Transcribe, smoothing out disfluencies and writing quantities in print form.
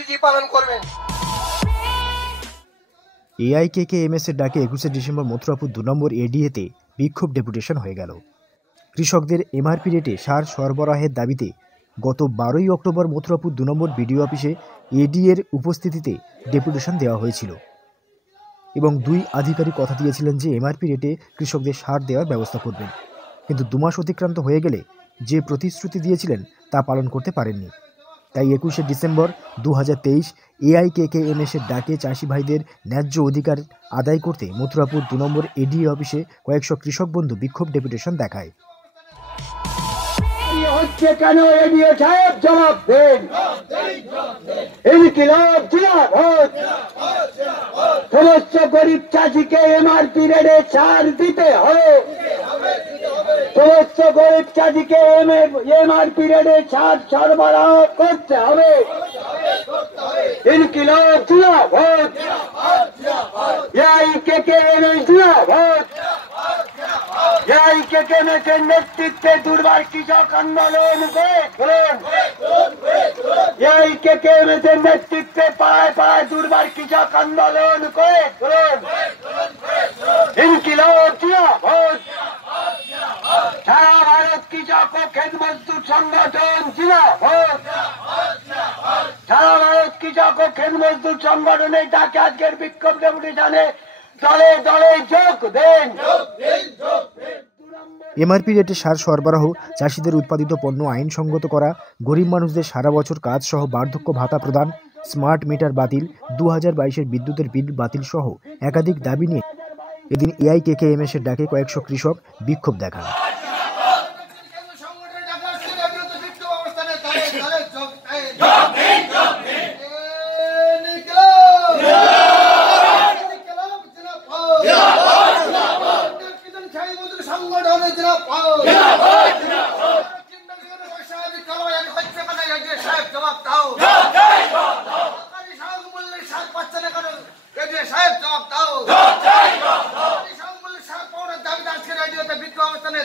কর্মসূচি পালন করবেন। এআইকেকেএমএস এর ডাকে 21শে ডিসেম্বর মথুরাপুর 2 নম্বর এডিএতে বিক্ষোভ ডেপুটেশন হয়ে গেল। কৃষকদের এমআরপি রেটে সার সরবরাহের দাবিতে গত 12ই অক্টোবর মথুরাপুর 2 নম্বর বিডিও অফিসে এডিএর উপস্থিতিতে ডেপুটেশন দেওয়া হয়েছিল এবং 2 আধিকারিক কথা দিয়েছিলেন যে এমআরপি রেটে কৃষকদের সার দেওয়ার ব্যবস্থা করবেন, কিন্তু 2 মাস অতিক্রান্ত হয়ে গেলে যে প্রতিশ্রুতি দিয়েছিলেন তা পালন করতে পারেননি। তাই 21শে ডিসেম্বর 2023 এআইকেকেএমএস এর ডাকে চাষি ভাইদের ন্যায্য অধিকার আদায় করতে মথুরাপুর 2 নম্বর এডিএ অফিসে কয়েকশো কৃষক বন্ধু বিক্ষোভ ডেপুটেশন দেখায়। হচ্ছে কেন এডিএ সাহেব জবাব দেন। ইনকিলাব জিন্দাবাদ। সমস্ত গরিব চাষিকে এমআরপি রেটে সার দিতে হবে। সমস্ত গরিব চাষিকে এমআরপি রেটে সার সরবরাহ করতে হবে। ইনকিলাব জিন্দাবাদ। এআইকেকেএমএস জিন্দাবাদ। এআইকেকেএমএসের নেতৃত্বে দুর্বার কৃষক আন্দোলন গড়ে তোলেন। এআইকেকেএমএসের নেতৃত্বে পাড়ায় পাড়ায় দুর্বার কৃষক আন্দোলন গড়ে তোলেন। ইনকিলাব জিন্দাবাদ। সারা ভারত কৃষক ও খেত মজদুর সংগঠন জিন্দাবাদ। সারা ভারত কৃষক ও খেত মজদুর সংগঠনের ডাকে আজকের বিক্ষোভ ডেপুটেশনে দলে দলে যোগ দেন। এমআরপি রেটে সার সরবরাহ, চাষিদের উৎপাদিত পণ্য আইনসঙ্গত করা, গরিব মানুষদের সারা বছর কাজ সহ বার্ধক্য ভাতা প্রদান, স্মার্ট মিটার বাতিল, 2022-এর বিদ্যুতের বিল বাতিল সহ একাধিক দাবি নিয়ে এদিন এআইকেকেএমএস এর ডাকে কয়েকশো কৃষক বিক্ষোভ দেখান। বিক্ষোভ অবস্থানে